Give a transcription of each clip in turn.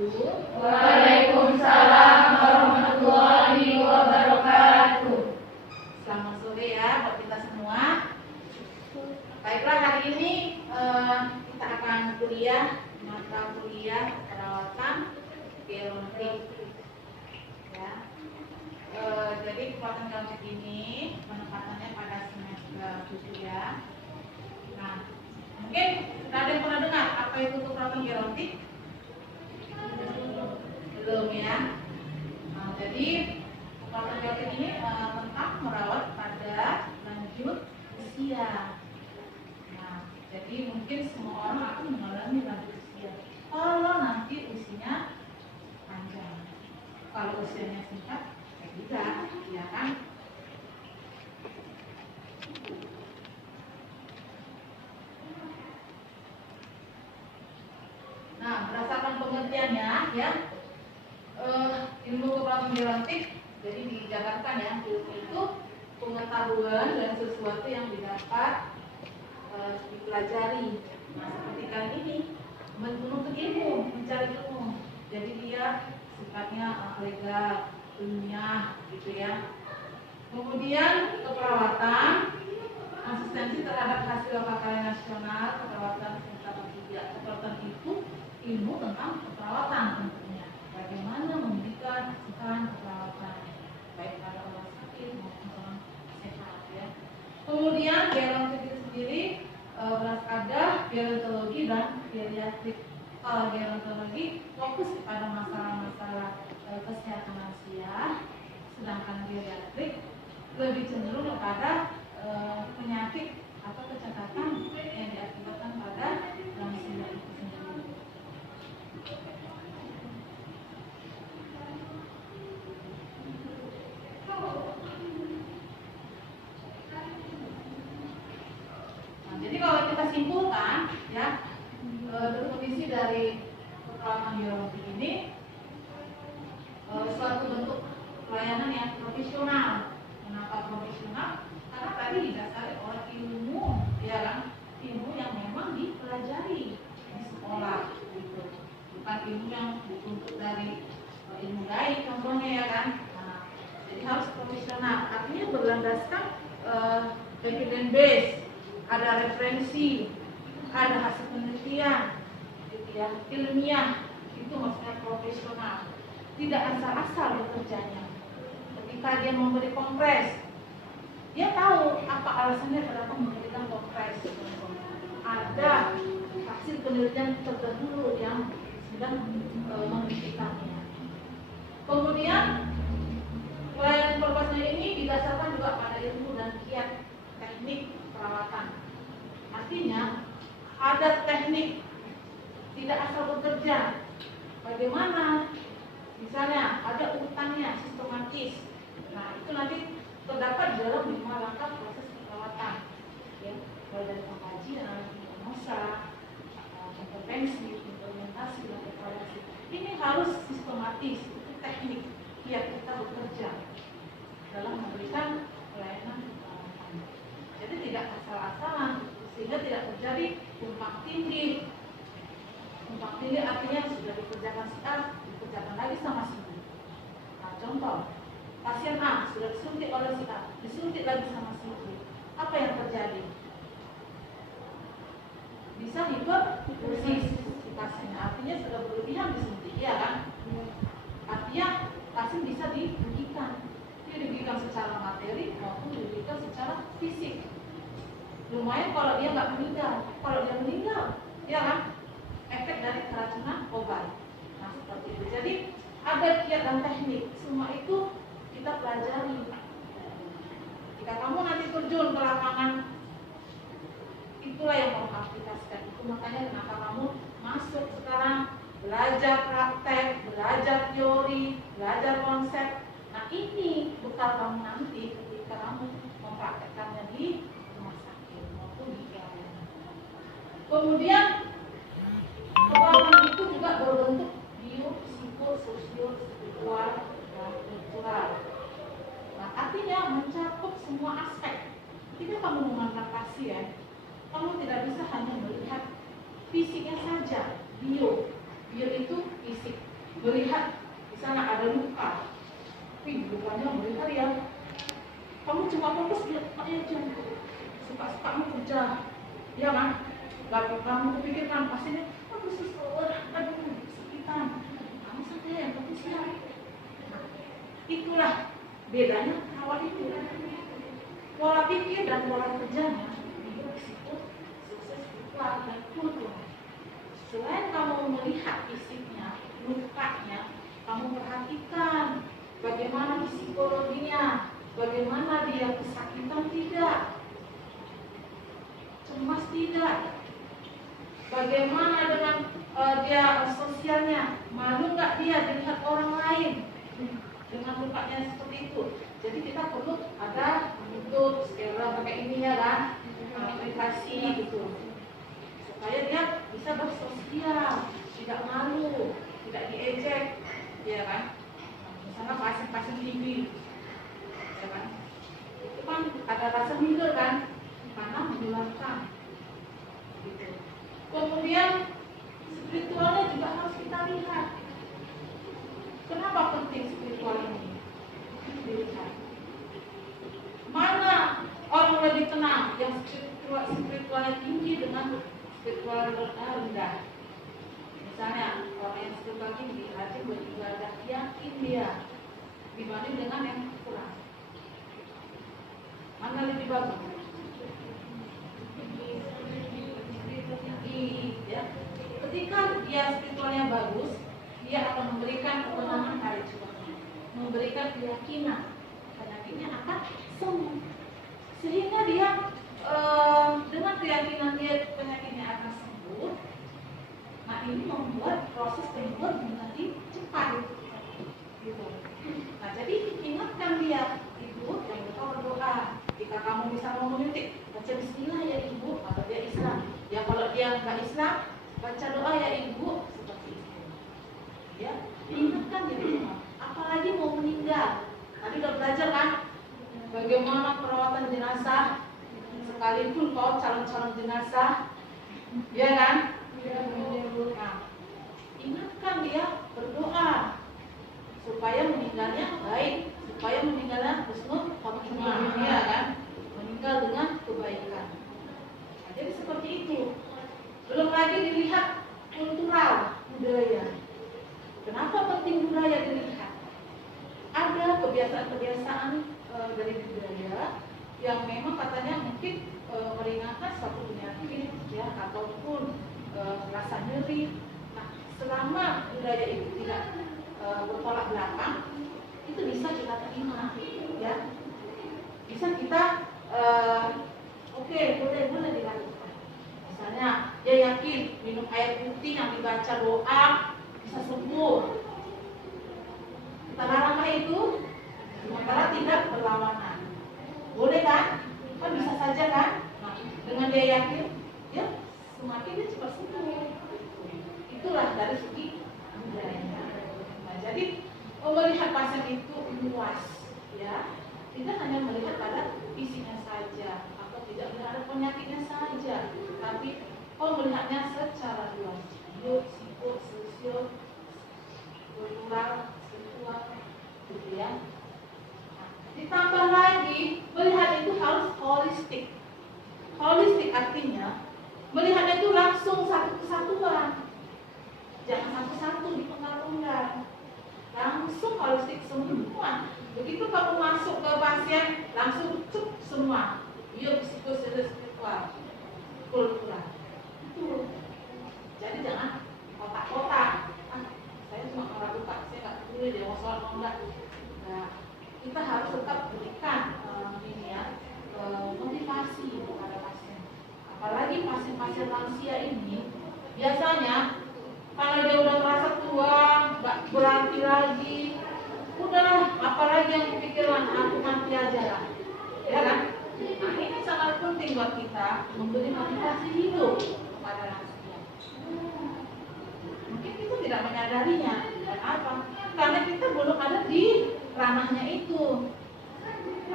wabarakatuh. Waalaikumsalam warahmatullahi wabarakatuh. Selamat sore ya buat kita semua. Baiklah, hari ini kita akan kuliah mata kuliah perawatan gerontik. Ya. Jadi perawatan gerontik ini penempatannya pada semester 7 ya. Nah, mungkin sudah ada yang pernah dengar apa itu perawatan gerontik? Belum ya. Nah, jadi perawatan gerontik ini tentang merawat pada lanjut usia. Nah, jadi mungkin semua orang akan mengalami lanjut usia. Kalau nanti usianya panjang, kalau usianya singkat, ya tidak, ya kan? Nah, berdasarkan pengertiannya, ya, ilmu keperawatan gerontik jadi dijabarkan ya, ilmu itu pengetahuan dan sesuatu yang didapat dipelajari. Nah, seperti kali ini menuntut ilmu, mencari ilmu. Jadi dia sifatnya legal, ilmiah, gitu ya. Kemudian keperawatan, asistensi terhadap hasil pakarya nasional, keperawatan serta tidak. Keperawatan itu ilmu tentang keperawatan tentunya. Bagaimana memberikan asuhan keperawatan baik pada orang sakit maupun orang sehat ya. Kemudian gerontik itu sendiri ada gerontologi dan geriatrik. Kalau gerontologi fokus kepada masalah-masalah kesehatan manusia, sedangkan geriatrik lebih cenderung kepada penyakit atau kecacatan yang diakibatkan pada lansia itu sendiri. Nah, jadi kalau kita simpulkan, ya, definisi dari keperawatan gerontik ini suatu bentuk pelayanan yang profesional. Kenapa profesional? Karena tadi didasari oleh ilmu, ya kan? Ilmu yang memang dipelajari di sekolah, gitu. Bukan ilmu yang dituntut dari ilmu gaib, contohnya ya kan? Nah, jadi harus profesional. Artinya berlandaskan evidence base, ada referensi, ada hasil penelitian, gitu ya, ilmiah. Itu maksudnya profesional. Tidak asal-asal bekerjanya. Ketika dia memberi kompres, dia tahu apa alasannya kenapa memberikan kompres. Ada hasil penelitian terdahulu yang sedang membuktikannya. Kemudian pelayanan profesional ini didasarkan juga pada ilmu dan kiat teknik perawatan. Artinya ada teknik, tidak asal bekerja. Bagaimana? Misalnya ada urutannya sistematis. Nah, itu nanti terdapat di dalam 5 langkah proses perawatan. Ya, mulai dari pengkajian, diagnosa, intervensi, implementasi, dan evaluasi. Ini harus sistematis, itu teknik kiat kita bekerja dalam memberikan pelayanan perawatan. Jadi tidak asal-asalan, sehingga tidak terjadi tumpang tindih. Tumpang tindih artinya sudah dikerjakan si A, dikerjakan lagi sama si B. Nah, contoh, pasien A sudah disuntik oleh si A, disuntik lagi sama si B. Apa yang terjadi? Bisa hiperdosis si pasiennya, artinya sudah berlebihan disuntik, ya kan? Artinya pasien bisa dirugikan. Dia dirugikan secara materi maupun dirugikan secara fisik. Lumayan kalau dia nggak meninggal. Kalau dia meninggal, ya kan? Efek dari keracunan obat. Nah, seperti itu. Jadi ada kiat dan teknik. Semua itu kita pelajari. Jika kamu nanti terjun ke lapangan, itulah yang kamu aplikasikan. Itu makanya kenapa kamu masuk sekarang, belajar praktek, belajar teori, belajar konsep. Nah, ini bekal kamu nanti ketika kamu mempraktekkannya di rumah sakit maupun di pelayanan. Kemudian perawatan itu juga berbentuk bio, psiko, sosial, spiritual, dan kultural. Nah, artinya mencakup semua aspek. Ketika kamu memandang pasien, kamu tidak bisa hanya melihat fisiknya saja, bio. Bio itu fisik. melihat di sana ada luka, lukanya melihat ya, kamu cuma fokus lihat aja, suka-sukamu kerja, ya kan? Gak kamu kepikirkan pastinya, aduh seseorang, aduh kesakitan, kamu santai ya, fokus ya. Itulah bedanya perawat itu, pola pikir dan pola kerjanya itu risiko sukses spiritual dan kultur. Selain kamu melihat fisiknya, lukanya, kamu perhatikan bagaimana psikologinya, bagaimana dia kesakitan tidak, cemas tidak, bagaimana dengan dia sosialnya, malu nggak dia dilihat orang lain dengan lukanya seperti itu. Jadi kita perlu ada untuk segera pakai ini ya kan, aplikasi gitu, supaya dia bisa bersosial, tidak malu, tidak diejek, ya kan? Misalnya pasien-pasien TV, ya kan? Itu kan ada rasa minder kan, karena menularkan. Gitu. Kemudian spiritualnya juga harus kita lihat. Kenapa penting spiritual ini? Dilihat. Mana orang lebih tenang, yang spiritualnya tinggi dengan spiritual rendah. Misalnya orang yang spiritual tinggi rajin beribadah, yakin dia dibanding dengan yang kurang. Mana lebih bagus? Ya. Ketika dia spiritualnya bagus, dia akan memberikan ketenangan hari Jumatnya, memberikan keyakinan penyakitnya akan sembuh, sehingga dia dengan keyakinan dia penyakitnya akan sembuh. Nah ini membuat proses penyembuhan menjadi cepat, gitu. Nah jadi ingatkan dia, ibu jangan lupa berdoa. Jika kamu bisa menyuntik, baca Bismillah ya ibu, atau dia Islam. Ya kalau dia nggak Islam, baca doa ya ibu seperti itu. Ya, ingatkan dia semua. Apalagi mau meninggal. Tadi udah belajar kan, bagaimana perawatan jenazah. Sekalipun kau calon-calon jenazah, ya kan? Nah, ingatkan dia berdoa supaya meninggalnya baik, supaya meninggalnya husnul khotimah, ya kan? Meninggal dengan kebaikan. Nah, jadi seperti itu. Belum lagi dilihat kultural, budaya. Kenapa penting budaya dilihat? Ada kebiasaan-kebiasaan dari budaya yang memang katanya mungkin meringankan suatu penyakit, ya, ataupun rasa nyeri. Nah, selama budaya itu tidak bertolak belakang, itu bisa kita terima, ya. Bisa kita oke, boleh dilakukan. Misalnya dia yakin minum air putih yang dibaca doa bisa sembuh. Kita larang itu, sementara tidak berlawanan. Boleh kan? Kan bisa saja kan? Nah, dengan dia yakin, ya semakin dia cepat sembuh. Itulah dari segi budayanya. Nah, jadi melihat pasien itu luas, ya. Tidak hanya melihat pada fisiknya saja, atau tidak melihat penyakitnya saja, tapi melihatnya secara luas, psiko, sosio, kultural, seksual, gitu ya. Nah, ditambah lagi melihat itu harus holistik. Holistik artinya melihatnya itu langsung satu kesatuan, jangan satu-satu dipenggal-penggal. Langsung holistik semua. Begitu kamu masuk ke pasien, langsung cuk semua. Biopsikososial, kultural. Itu. Jadi jangan kotak-kotak. Saya cuma orang lupa, saya nggak peduli dia mau sholat mau enggak. Nah, kita harus tetap berikan motivasi kepada pasien. Apalagi pasien-pasien lansia ini, biasanya kalau dia udah merasa tua, nggak berarti lagi, udahlah, apalagi yang kepikiran aku mati aja lah, ya kan? Nah ini sangat penting buat kita memberi motivasi hidup kepada lansia. Mungkin kita tidak menyadarinya, kenapa? Karena kita belum ada di ranahnya itu,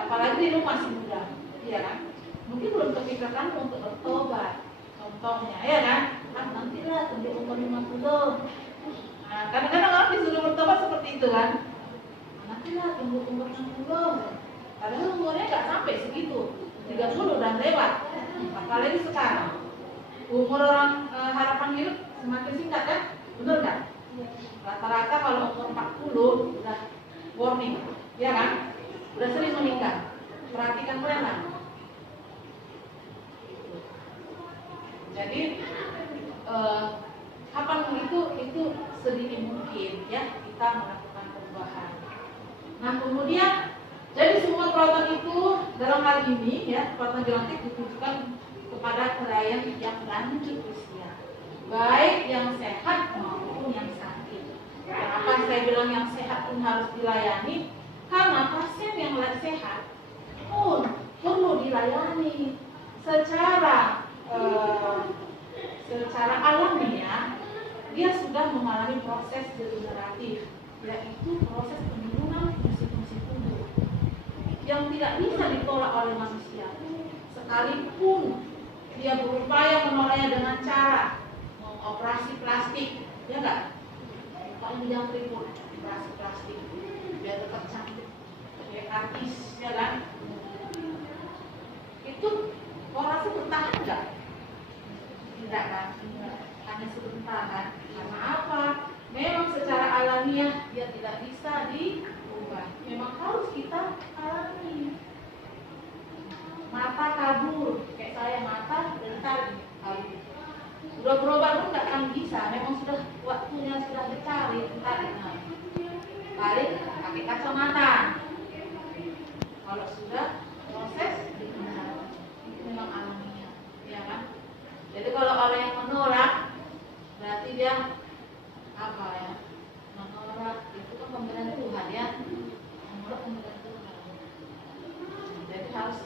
apalagi dia masih muda, ya kan? Mungkin belum terpikirkan untuk bertobat, contohnya, ya kan? Nantilah sampai umur 50. Nah, kadang-kadang orang disuruh gitu kan. Nanti lah tunggu umur 60. Padahal umurnya nggak sampai segitu, 30 udah lewat. Apalagi sekarang umur orang harapan hidup semakin singkat kan, bener nggak? Rata-rata kalau umur 40 udah warning, ya kan? Udah sering meninggal. Perhatikan kalian. Jadi kapan itu sedini mungkin ya kita melakukan perubahan. Nah kemudian jadi semua perawatan itu dalam hal ini ya perawatan genetik ditujukan kepada klien yang lanjut usia, baik yang sehat maupun yang sakit. Kenapa saya bilang yang sehat pun harus dilayani? Karena pasien yang sehat pun perlu dilayani secara alamiah. Dia sudah mengalami proses degeneratif, yaitu proses penurunan fungsi-fungsi tubuh yang tidak bisa ditolak oleh manusia. Sekalipun dia berupaya menolaknya dengan cara mengoperasi plastik, ya enggak? Kalau bidang keriput, operasi plastik, biar tetap cantik, kayak artis, ya kan? Itu orang itu bertahan enggak? Tidak kan? Hanya sebentar kan? Karena apa? Memang secara alamiah dia tidak bisa diubah. Memang harus kita alami. Mata kabur, kayak saya mata bentar kabur. Udah berobat pun nggak akan bisa. Memang sudah waktunya sudah dicari tarik. Nah, tarik pakai kacamata. Kalau sudah proses dikenal, itu memang alamiah, ya kan? Jadi kalau orang yang menolak, berarti dia apa ya? Menolak itu kan pemberian Tuhan ya, menolak pemberian Tuhan. Jadi harus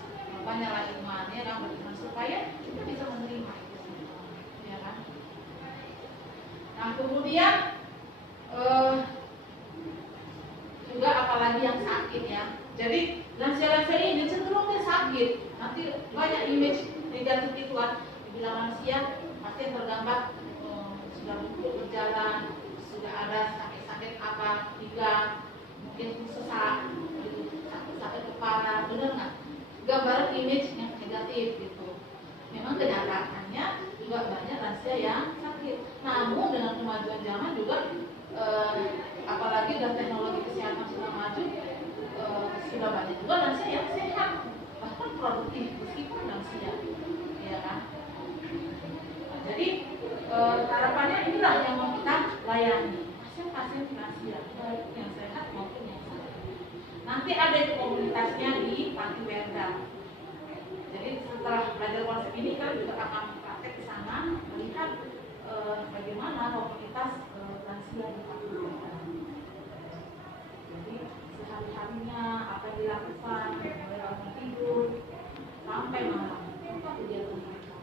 nyala imannya kan beriman supaya kita bisa menerima itu semua, ya kan? Nah kemudian juga apalagi yang sakit ya. Jadi lansia-lansia ini cenderungnya sakit. Nanti banyak image negatif itu kan. Dibilang lansia pasti yang tergambar sudah luput berjalan, sudah ada sakit-sakit apa, pinggang, mungkin sesak, sakit kepala, benar nggak? Gambaran image yang negatif gitu. Memang kenyataannya juga banyak lansia yang sakit. Namun dengan kemajuan zaman juga apalagi dan teknologi kesehatan sudah maju, sudah banyak juga lansia yang sehat, bahkan produktif meskipun lansia, ya kan? Nah, jadi harapannya inilah yang mau kita layani, pasien-pasien lansia baik yang sehat maupun yang sakit. Nanti ada itu komunitasnya di Panti Werda. Jadi setelah belajar konsep ini kan juga akan praktek ke sana melihat bagaimana komunitas lansia di Panti Werda. Jadi sehari-harinya apa yang dilakukan mulai bangun tidur sampai malam, apa kegiatan mereka?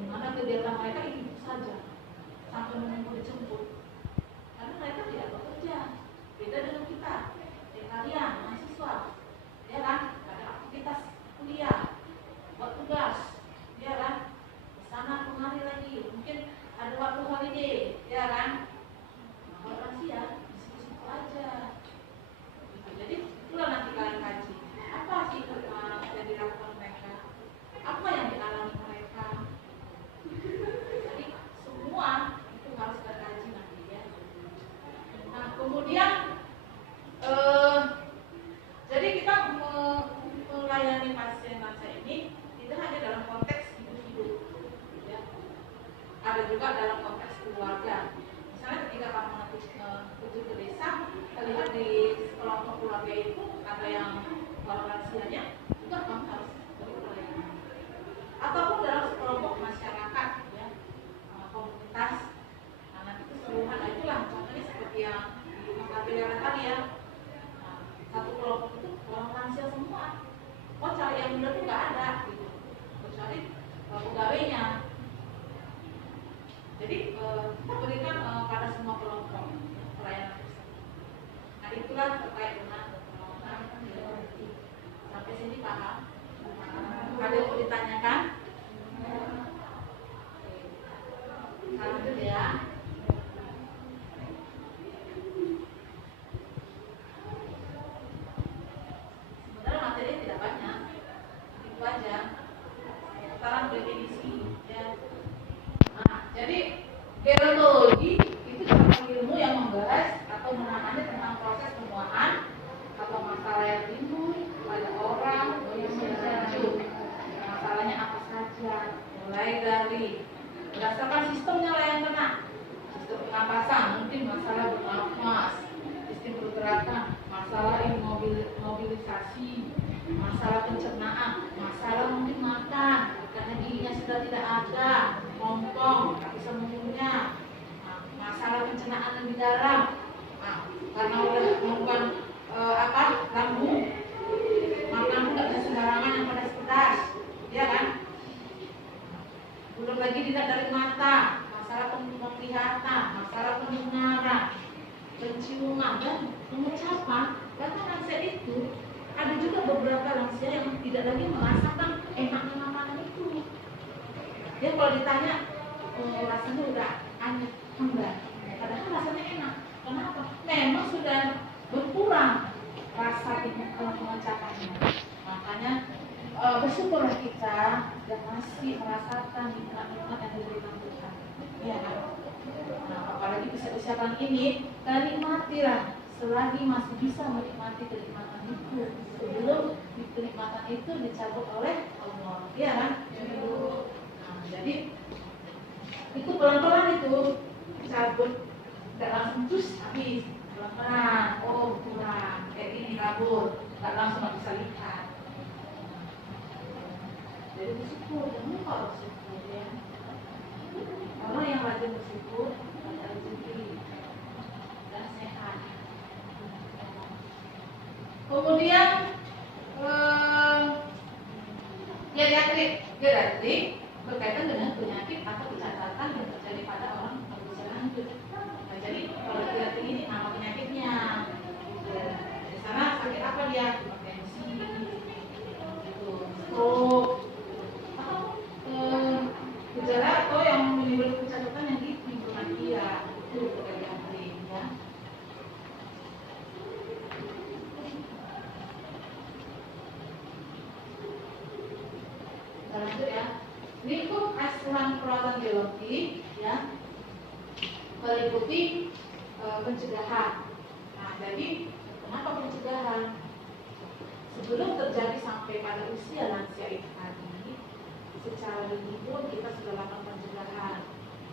Dimana kegiatan mereka itu saja sampai menunggu dijemput. Karena mereka tidak bekerja, beda dengan kita. Kalian mahasiswa, ya kan? Ada aktivitas kuliah, buat tugas, ya kan? Sana kemari lagi, mungkin ada waktu holiday, ya kan? Nah, kalau lansia, disitu-situ aja. Gitu. Jadi itulah nanti kalian kaji. Apa sih yang dilakukan mereka? Apa yang dialami mereka? Jadi semua itu harus terkaji nanti ya. Nah kemudian jadi kita melayani pasien lansia ini tidak hanya dalam konteks individu, ya. Ada juga dalam konteks keluarga. Misalnya ketika kamu menuju ke desa, terlihat di kelompok keluarga itu ada yang orang lansianya, juga kamu harus berpelayanan. Ataupun dalam kelompok masyarakat, ya, komunitas. Nah nanti keseluruhan itulah contohnya seperti yang di Makabilara tadi ya. Satu kelompok itu orang lansia semua. Oh cari yang benar itu nggak ada gitu, kecuali pegawainya. Jadi kita berikan pada semua kelompok pelayanan tersebut. Nah itulah terkait dengan permohonan. Sampai sini paham? Ada yang mau ditanyakan? Lanjut ya. pencernaan, masalah mungkin makan karena giginya sudah tidak ada, ngompong, tak bisa mengunyah, masalah pencernaan lebih dalam, karena udah melakukan lambung, makan pun tidak bisa sembarangan yang pedas-pedas, ya kan? Belum lagi tidak dari mata, masalah penglihatan, masalah pendengaran, penciuman dan pengucapan. Bahkan lansia itu ada juga beberapa lansia yang tidak lagi merasakan enaknya makanan itu. Dia kalau ditanya, rasanya udah aneh, enggak. Padahal rasanya enak. Kenapa? Memang sudah berkurang rasa pengucapannya. Makanya bersyukurlah kita dan masih merasakan nikmat-nikmat yang diberikan Tuhan. Ya kan? Nah, apalagi usia-usia ini, kita nikmatilah selagi masih bisa menikmati kenikmatan itu sebelum kenikmatan itu dicabut oleh Allah. Ya kan? Nah, jadi itu pelan-pelan itu cabut, tidak langsung terus habis, pelan-pelan. Oh kurang, kayak gini kabur, nggak langsung nggak bisa lihat. Jadi bersyukur, jangan lupa bersyukur ya. Orang yang rajin bersyukur ada rezeki dan sehat. Kemudian geriatrik berkaitan dengan penyakit atau kecacatan yang terjadi pada orang berusia lanjut. Nah, jadi kalau geriatrik ini nama penyakitnya. Di sana sakit apa dia? Hipertensi, stroke, gejala atau yang menimbulkan kecacatan yang di lingkungan dia, itu geriatrik ya. Kita lanjut ya. Lingkup asuhan perawatan biologi ya meliputi pencegahan. Nah, jadi kenapa pencegahan? Sebelum terjadi sampai pada usia lansia itu tadi, secara dini pun kita sudah lakukan pencegahan,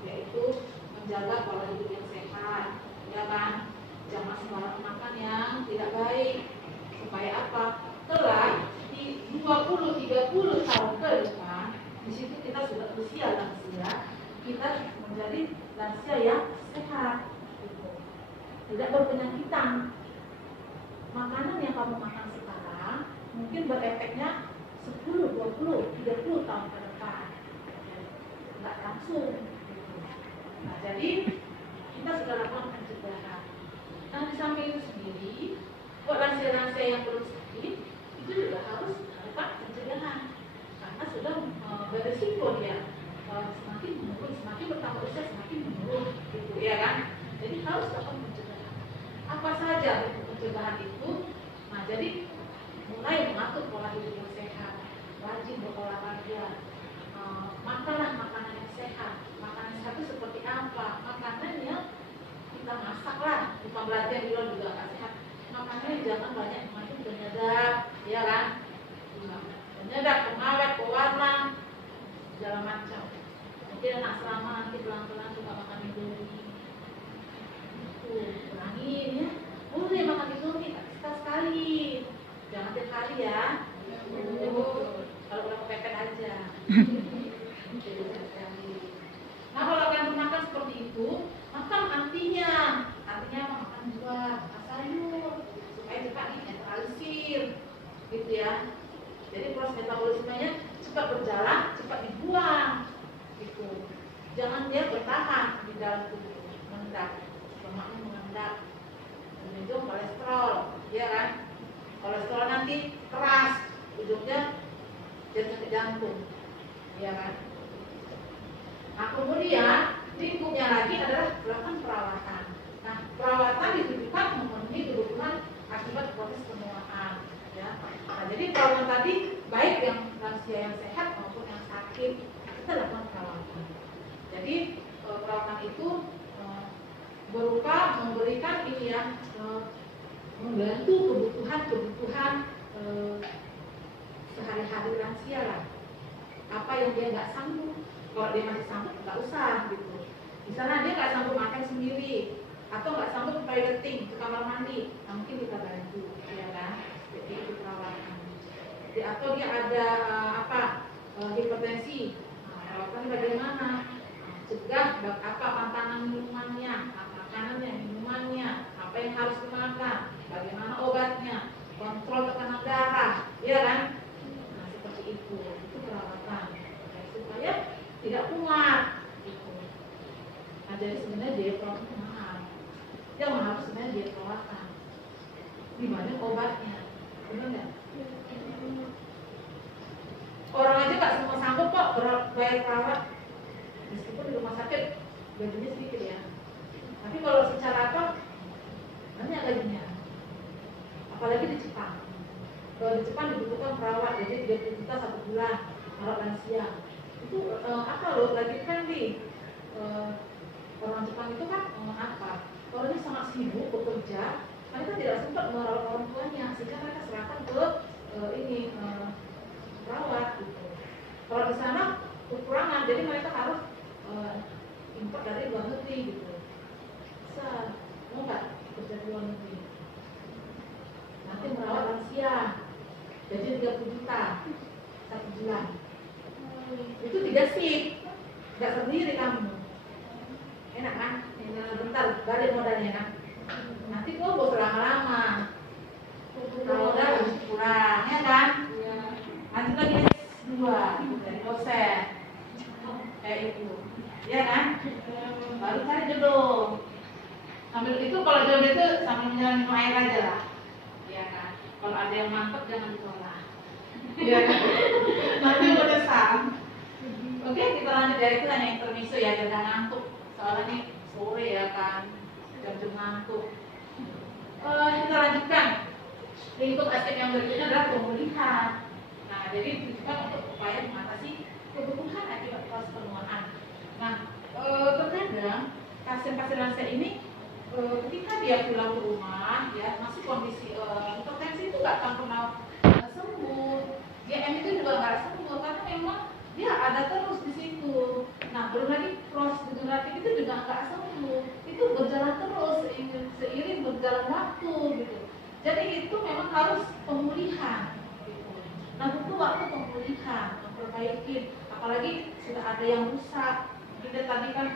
yaitu menjaga pola hidup yang sehat, ya kan? Jangan sembarang makan yang tidak baik. Supaya apa? Kelak di 20-30 tahun ke depan, di situ kita sudah usia lansia, kita menjadi lansia yang sehat, gitu. Tidak berpenyakitan. Makanan yang kamu makan sekarang mungkin berefeknya 10, 20, 30 tahun ke depan. Enggak langsung. Nah, jadi kita sudah lakukan pencegahan. Nah, di samping itu sendiri, buat lansia-lansia yang belum sakit, itu juga harus melakukan pencegahan. Karena sudah berisiko dia. Semakin menurun, semakin bertambah usia, semakin menurun, gitu ya kan? Jadi harus lakukan pencegahan. Apa saja bentuk pencegahan itu? Nah, jadi mulai mengatur pola hidup yang sehat, rajin berolahraga, makanlah makanan yang sehat. Makanan sehat itu seperti apa? Makanan yang kita masak lah, bukan berarti yang di luar juga nggak sehat. Makanannya jangan banyak mengandung penyedap, ya kan? Penyedap, pengawet, pewarna, segala macam. Mungkin anak selama nanti pelan-pelan suka makan indomie. Kurangin ya. Boleh makan indomie, tapi sekali-sekali. Jangan tiap hari ya. Kalau udah kepepet aja. Nah, kalau kalian makan seperti itu, makan artinya apa? Makan buah, makan sayur, supaya cepat dinetralisir, gitu ya. Jadi proses metabolismenya cepat berjalan, cepat dibuang, gitu. Jangan dia bertahan di dalam tubuh, mengendap, lemaknya mengendap, ujung kolesterol, ya kan? Kolesterol nanti keras, ujungnya jadi sakit jantung, ya kan? Nah, kemudian lingkupnya lagi adalah melakukan perawatan. Nah, perawatan ditujukan memenuhi kebutuhan akibat proses penuaan, ya. Nah, jadi perawatan tadi baik yang lansia yang sehat maupun yang sakit, kita lakukan perawatan. Jadi perawatan itu berupa memberikan ini ya, membantu kebutuhan sehari-hari lansia lah. Apa yang dia nggak sanggup, kalau dia masih sanggup nggak usah gitu. Misalnya dia nggak sanggup makan sendiri atau nggak sanggup toileting ke kamar mandi, nah, mungkin kita bantu, ya kan? Jadi itu perawatan. atau dia ada hipertensi. Perawatannya bagaimana? Cegah apa pantangan minumannya, makanannya, minumannya, apa yang harus dimakan, bagaimana obatnya, kontrol tekanan darah, ya kan? Nah, seperti itu perawatan supaya tidak kumat. Gitu. Nah, jadi sebenarnya diet perawatan mahal. Yang mahal sebenarnya diet perawatan dibanding obatnya, benar nggak? Orang aja nggak semua sanggup kok bayar perawat, meskipun di rumah sakit gajinya sedikit ya. Tapi kalau secara apa, banyak gajinya. Apalagi di Jepang. Kalau di Jepang dibutuhkan perawat, jadi 30 juta 1 bulan, perawat lansia. Itu lagi friendly. Orang Jepang itu kan Kalau dia sangat sibuk bekerja, mereka tidak sempat merawat orang tuanya, sehingga mereka serahkan ke perawat gitu. Kalau di sana kekurangan, jadi mereka harus impor dari luar negeri gitu. Bisa mau nggak kerja di luar negeri? Nanti merawat lansia, jadi 30 juta 1 bulan. Itu 3 shift, nggak sendiri kamu. Enak kan? Bentar, balik modalnya kan? Nanti kok bos lama-lama. Kalau udah kurang, ya kan? Nanti lagi S2 dari dosen kayak itu, ya kan? Baru cari jodoh. Sambil itu kalau jodoh itu sambil menjalani minum air aja lah, ya kan? Kalau ada yang mantep jangan ditolak, ya kan? Nanti menyesal. Oke, kita lanjut dari itu hanya intermezzo ya, jangan ngantuk. Soalnya nih sore ya kan, jam-jam ngantuk. Kita lanjutkan. Lingkup aspek yang berikutnya adalah pemulihan. Nah, jadi ditujukan untuk upaya mengatasi kebutuhan akibat proses penuaan. Nah, terkadang pasien-pasien lansia ini ketika dia pulang ke rumah, ya masih kondisi hipertensi itu nggak akan pernah sembuh. GM itu juga nggak sembuh karena memang dia ada terus di situ. Nah, belum lagi proses degeneratif itu juga nggak sembuh. Itu berjalan terus seiring berjalan waktu gitu. Jadi itu memang harus pemulihan. Nah, butuh waktu pemulihan, memperbaiki, apalagi sudah ada yang rusak. Kita tadi kan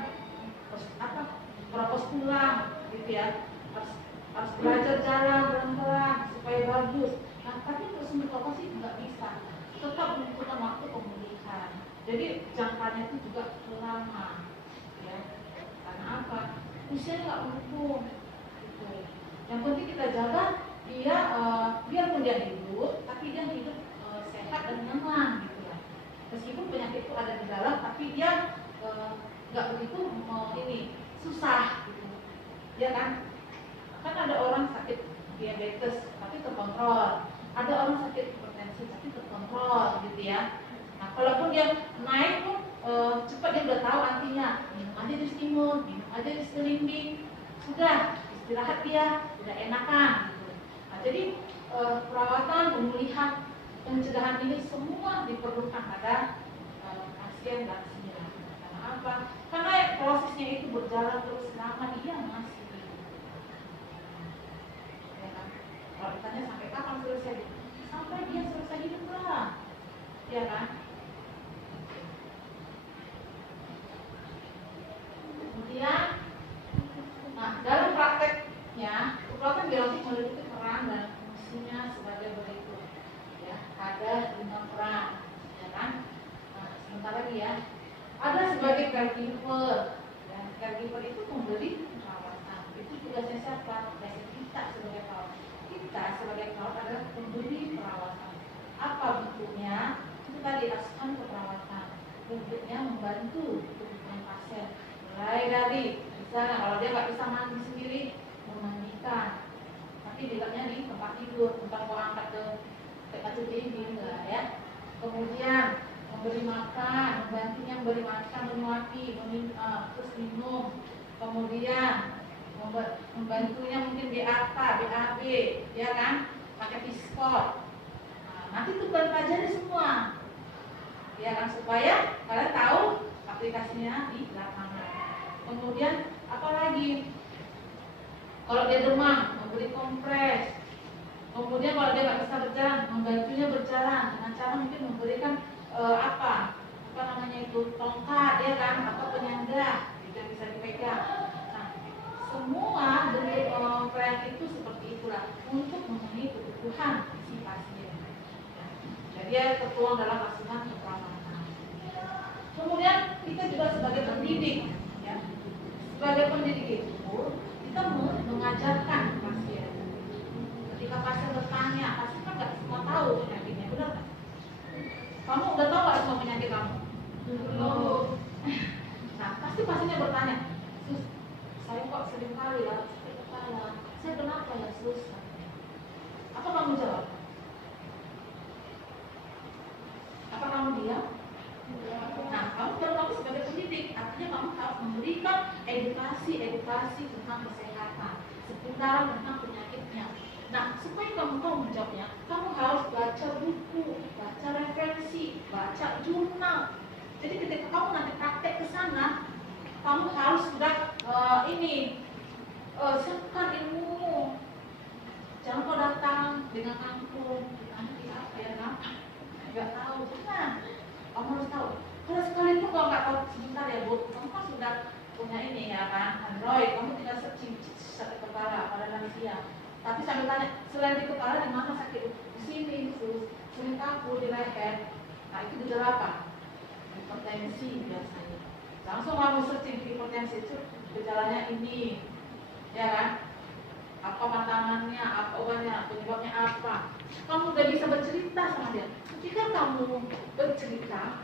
propos pulang, gitu ya, harus belajar jalan pelan-pelan supaya bagus. Nah, tapi terus memperbaiki nggak bisa, tetap membutuhkan waktu pemulihan. Jadi jangkanya itu juga lama, ya. Karena apa? Usianya nggak mendukung. Gitu. Yang penting kita jaga dia, biarpun dia hidup, tapi dia hidup sehat dan nyaman gitu ya. Meskipun penyakit itu ada di dalam, tapi dia nggak begitu susah gitu, ya kan? Kan ada orang sakit diabetes tapi terkontrol, ada orang sakit hipertensi tapi terkontrol gitu ya. Nah, kalaupun dia naik pun cepat dia udah tahu artinya, minum aja distimun, minum aja diselimbing, sudah istirahat dia, udah enakan gitu. Nah, jadi perawatan, pemulihan, pencegahan ini semua diperlukan pada pasien lansia. Karena apa? Karena prosesnya itu berjalan terus selama dia masih hidup. Ya kan? Kalau ditanya sampai kapan selesai? Sampai dia selesai hidup lah. Ya kan? Kemudian, nah dalam prakteknya, perawatan biologis memiliki peran dan fungsinya sebagai berikut. Ya, ada 5 peran, ya kan? Nah, sebentar lagi ya. Ada sebagai caregiver. Ya, caregiver itu memberi perawatan. Itu tugasnya siapa? Tugasnya kita sebagai perawat. Kita sebagai perawat adalah pemberi perawatan. Apa bentuknya? Itu tadi asuhan keperawatan. Bentuknya membantu kebutuhan pasien. Mulai dari misalnya kalau dia nggak bisa mandi sendiri, memandikan. Tapi bilangnya nih tempat tidur, tempat mau angkat ke tempat tidur enggak ya. Kemudian memberi makan, membantunya memberi makan, menyuapi, terus minum. Kemudian membantunya mungkin BAK, BAB, ya kan? Pakai piskot. Nah, nanti tuh kalian pelajari semua, ya kan? Supaya kalian tahu aplikasinya di lapangan. Kemudian apa lagi? Kalau dia demam, memberi kompres, Kemudian kalau dia nggak bisa berjalan, membantunya berjalan dengan cara mungkin memberikan apa namanya itu, tongkat ya kan, atau penyangga itu yang bisa dipegang. Nah, semua bentuk proyek itu seperti itulah untuk memenuhi kebutuhan si pasien. Jadi dia tertuang dalam asuhan keperawatan. Kemudian kita juga sebagai pendidik, ya, sebagai pendidik itu kita mengajarkan pasien. Ketika pasien bertanya, pasien kan nggak semua tahu penyakitnya, benar nggak? Kamu udah tahu nggak semua penyakit kamu? Belum. Nah, pasti pasiennya bertanya, sus, saya kok sering kali ya sakit kepala, saya kenapa ya sus? Apa kamu jawab? Apa kamu diam? Nah, kamu sebagai pendidik, artinya kamu harus memberikan edukasi tentang kesehatan, seputaran tentang penyakitnya. Nah, supaya kamu tahu menjawabnya, kamu harus baca buku, baca referensi, baca jurnal. Jadi ketika kamu nanti praktek ke sana, kamu harus sudah siapkan ilmu. Jangan kau datang dengan angkung, ditanya apa ya kan? Nggak tahu, nah, kamu harus tahu. Kalau sekalipun kalau nggak tahu sebentar ya Bu, kamu kan sudah punya ini ya kan, Android, kamu tinggal searching sakit kepala pada lansia. Tapi sambil tanya, selain di kepala di mana sakit? Di sini, sus, sering kaku, di leher. Nah itu gejala apa? Hipertensi biasanya. Langsung kamu searching hipertensi itu gejalanya ini, ya kan? Apa pantangannya, apa obatnya, penyebabnya apa? Kamu udah bisa bercerita sama dia. Ketika kamu bercerita,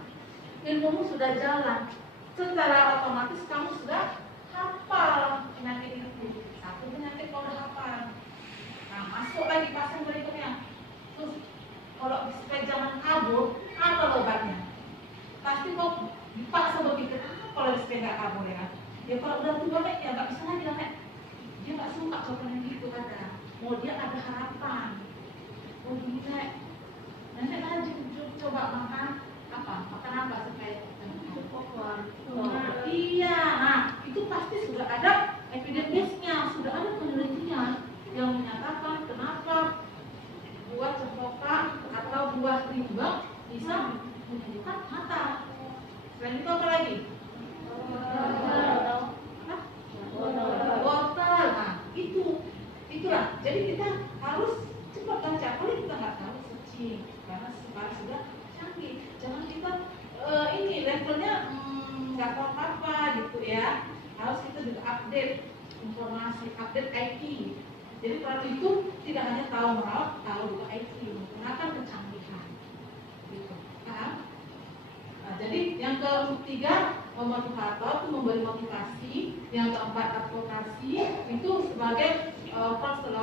ilmumu sudah jalan. Secara otomatis kamu sudah hafal penyakit itu. Satu penyakit kau udah hafal. Nah, masuk lagi pasien berikutnya. Terus kalau supaya jangan kabur, apa obatnya? Pasti kau dipaksa berpikir, kalau supaya nggak kabur ya kan? Ya kalau udah tua nek, ya nggak bisa lagi lah nek. Dia nggak suka jawaban yang gitu kata. Mau dia ada harapan. Oh gini nek, nenek aja coba makan apa? Makan apa supaya iya, nah itu pasti sudah ada evidence-nya, sudah ada penelitian yang menyatakan kenapa buah cempaka atau buah rimbang bisa menyembuhkan mata. Selain itu apa lagi? Wortel. Nah, itulah. Jadi kita harus cepat baca. Kalau kita nggak tahu searching, karena sekarang sudah canggih. Jangan kita ini levelnya nggak tahu apa gitu ya. Harus kita juga update informasi, update IT. Jadi pelatih itu tidak hanya tahu merawat, tahu juga IT, menggunakan kecanggihan. Gitu. Paham? Nah, jadi yang ketiga motivator itu memberi motivasi, yang keempat advokasi itu sebagai konselor.